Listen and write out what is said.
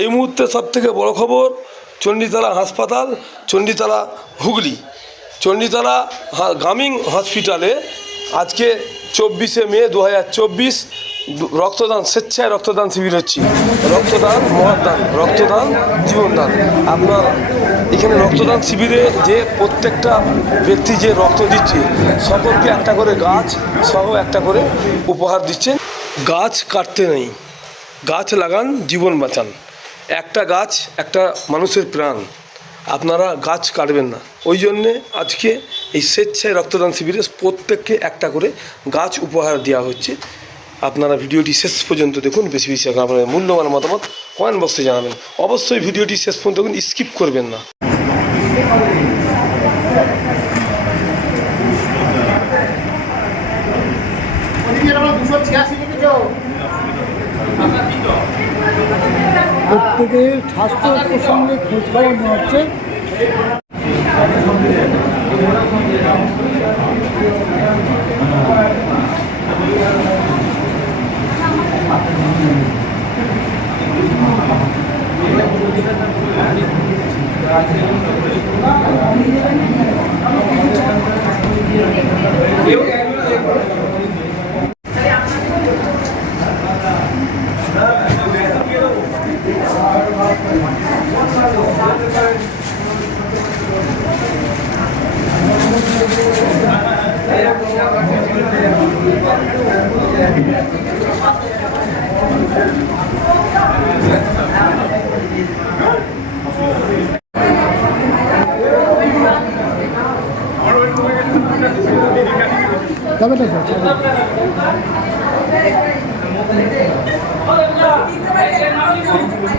এই মুহূর্তে সবথেকে বড় খবর, চণ্ডীতলা হাসপাতাল, চণ্ডীতলা হুগলি, চণ্ডীতলা গ্রামীণ হসপিটালে আজকে 24শে মে 2024 রক্তদান, স্বেচ্ছায় রক্তদান শিবির হচ্ছে। রক্তদান মহাদান, রক্তদান জীবনদান। আপনার এখানে রক্তদান শিবিরে যে প্রত্যেকটা ব্যক্তি যে রক্ত দিচ্ছে সকলকে একটা করে গাছ সহ একটা করে উপহার দিচ্ছেন। গাছ কাটতে নেই, গাছ লাগান, জীবন বাঁচান। একটা গাছ একটা মানুষের প্রাণ, আপনারা গাছ কাটবেন না। ওই জন্যে আজকে এই স্বেচ্ছায় রক্তদান শিবিরে প্রত্যেককে একটা করে গাছ উপহার দেওয়া হচ্ছে। আপনারা ভিডিওটি শেষ পর্যন্ত দেখুন, বেশি বেশি আপনাদের মূল্যবান মতামত কমেন্ট বক্সে জানাবেন। অবশ্যই ভিডিওটি শেষ পর্যন্ত দেখুন, স্কিপ করবেন না। প্রত্যেকের স্বাস্থ্য প্রসঙ্গে খোঁজখবর নেওয়া হচ্ছে। যাবে না স্যার।